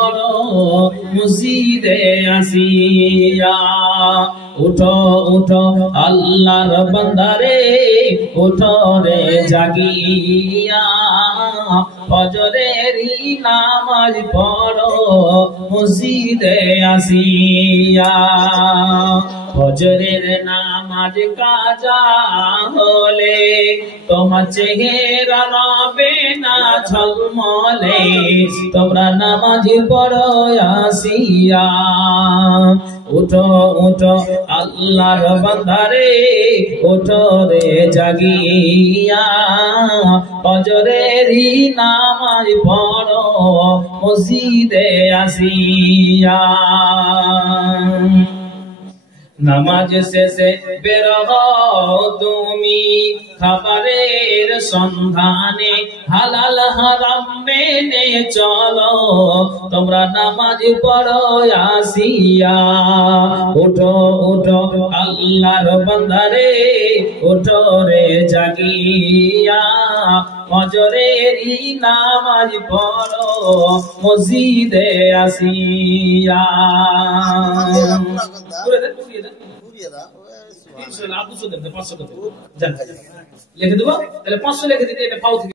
পড়ো মসজিদে আসিয়া। উঠো উঠো আল্লাহর বান্দারে, উঠো রে জাগিয়া, ফজরের নামাজ পড়ো মসজিদে আসিয়া। ফজরের নামাজ কাজা হলে তোমার চেহারা রবে না ঝলমলে, তোমরা নামাজ পড়ো আসিয়া। উঠো উঠো আল্লাহর বান্দারে, উঠো রে জাগিয়া, ফজরের নামাজ পড়ো মসজিদে আসিয়া। নামাজ শেষে বের হও তুমি খাবারের সন্ধানে, হালাল হারাম মেনে চলো, তোমরা নামাজ পড়ো আসিয়া। উঠো উঠো আল্লাহর বান্দারে, উঠো রে জাগিয়া, ফজরের নামাজ পড়ো মসজিদে আসিয়া। লিখে দেবো তাহলে 500 লিখে দিতে, এটা পাও।